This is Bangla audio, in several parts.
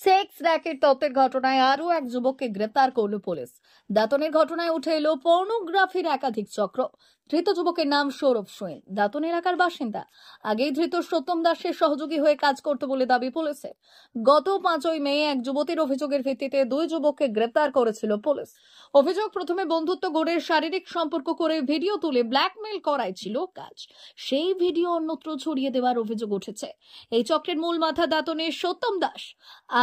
সেক্স র্যাকেট তত্ত্বের ঘটনায় আরও এক যুবককে গ্রেপ্তার করল পুলিশ। দাতনের ঘটনায় উঠে এলো পর্নোগ্রাফির একাধিক চক্র। ধৃত যুবকের নাম সৌরভ সোয়েন, দাতন এলাকার বাসিন্দা। আগেই ধৃত সত্যম দাসের সহযোগী হয়ে কাজ করতে বলে দাবি পুলিশের। গত 5ই মে এক যুবতীর অভিযোগের ভিত্তিতে দুই যুবককে গ্রেপ্তার করেছিল পুলিশ। অভিযোগ, প্রথমে বন্ধুত্ব গড়ে শারীরিক সম্পর্ক করে ভিডিও তুলে ব্ল্যাকমেল করাই ছিল কাজ। সেই ভিডিও অন্যত্র ছড়িয়ে দেওয়ার অভিযোগ উঠেছে। এই চক্রের মূল মাথা দাতনের সত্যম দাস।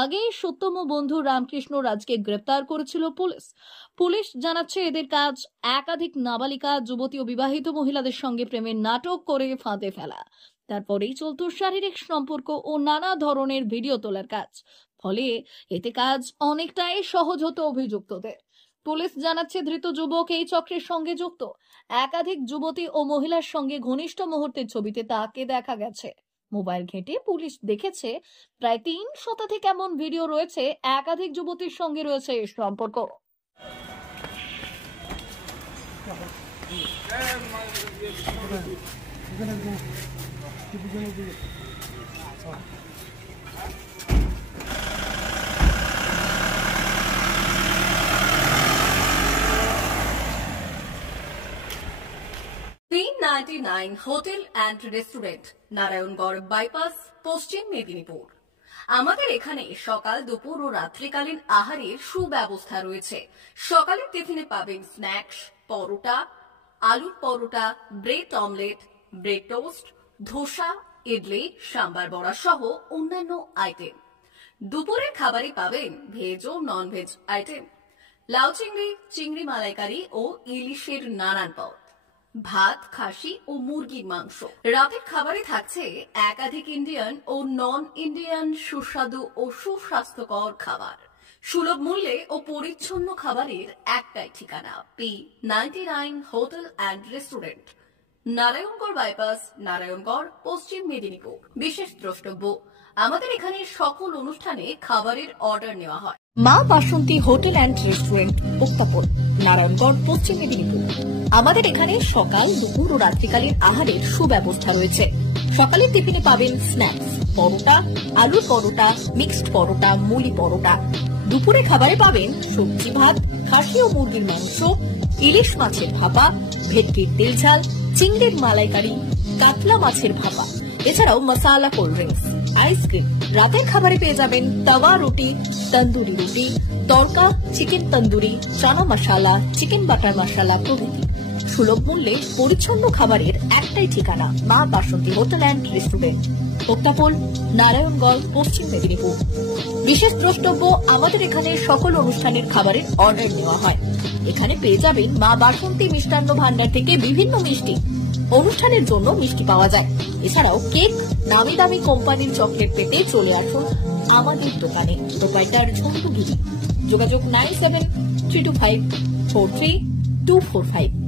আগে সত্যম ও বন্ধু রামকৃষ্ণ রাজকে গ্রেপ্তার করেছিল পুলিশ। পুলিশ জানাচ্ছে, এদের কাজ একাধিক নাবালিকা, যুবতী ও বিবাহিত মহিলাদের সঙ্গে প্রেমের নাটক করে ফাঁদে ফেলা। তারপরেই চলত শারীরিক সম্পর্ক ও নানা ধরনের ভিডিও তোলার কাজ। ফলে এতে কাজ অনেকটাই সহজ হতো অভিযুক্তদের। পুলিশ জানাচ্ছে, ধৃত যুবক এই চক্রের সঙ্গে যুক্ত। একাধিক যুবতী ও মহিলার সঙ্গে ঘনিষ্ঠ মুহূর্তের ছবিতে তাকে দেখা গেছে। মোবাইল ঘেঁটে পুলিশ দেখেছে, প্রায় 3 শতাধিক এমন ভিডিও রয়েছে। একাধিক যুবতীর সঙ্গে রয়েছে এর সম্পর্ক। Hotel and restaurant, Narayangarh bypass, পশ্চিম মেদিনীপুর। আমাদের এখানে সকাল, দুপুর ও রাত্রিকালীন আহারের সুব্যবস্থা রয়েছে। সকালের টিফিনে পাবেন স্ন্যাক্স, পরোটা, আলুর paratha, bread omelette, bread toast, dosa, idli, sambar বড়া সহ অন্যান্য আইটেম। দুপুরের খাবারে পাবেন ভেজ ও নন ভেজ আইটেম, লাউ চিংড়ি, চিংড়ি মালাইকারি ও ইলিশের নানান পদ, ভাত, খাসি ও মুরগির মাংস। রাতের খাবারে থাকছে একাধিক ইন্ডিয়ান ও নন ইন্ডিয়ান সুস্বাদু ও সুস্বাস্থ্যকর খাবার। সুলভ মূল্যে ও পরিচ্ছন্ন খাবারের একটাই ঠিকানা, P99 hotel and restaurant, Narayangarh bypass, Narayangarh, পশ্চিম মেদিনীপুর। বিশেষ দ্রষ্টব্য, আমাদের এখানে সকল অনুষ্ঠানে খাবারের অর্ডার নেওয়া হয়। মা বাসন্তী হোটেল অ্যান্ড রেস্টুরেন্ট, উত্তাপন, নারায়ণগড়, পশ্চিম মেদিনীপুর। আমাদের এখানে সকাল, দুপুর ও রাত্রিকালীন আহারের সুব্যবস্থা রয়েছে। সকালের টিফিনে পাবেন স্ন্যাক্স, পরোটা, আলুর পরোটা, মিক্সড পরোটা, মুলি পরোটা। দুপুরে খাবারে পাবেন সবজি ভাত, খাসি ও মুরগির মাংস, ইলিশ মাছের ভাপা, ভেটকির তেল ঝাল, চিংড়ির মালাইকারি, কাতলা মাছের ভাপা, এছাড়াও মশালা কোল্ড ড্রিঙ্কস, আইসক্রিম। রাতের খাবারে পেয়ে যাবেন তাওয়া রুটি, তন্দুরি রুটি, তড়কা, চিকেন তন্দুরি, চানা মশালা, চিকেন বাটার মশালা প্রভৃতি। সুলভ মূল্যে পরিচ্ছন্ন খাবারের একটাই ঠিকানা, মা বাসন্তী হোটেল অ্যান্ড রেস্টুরেন্ট, উত্তাপন, নারায়ণগড়, পশ্চিম মেদিনীপুর। বিশেষ দ্রষ্টব্য, আমাদের এখানে সকল অনুষ্ঠানের খাবারের অর্ডার নেওয়া হয়। এখানে পেয়ে যাবেন মা বাসন্তী মিষ্টান্ন ভান্ডার থেকে বিভিন্ন মিষ্টি। অনুষ্ঠানের জন্য মিষ্টি পাওয়া যায়। এছাড়াও কেক, নামি দামি কোম্পানির চকলেট পেতে চলে আসুন আমাদের দোকানে। প্রোপাইটার ঝন্টু গিরি। যোগাযোগ 9732543245।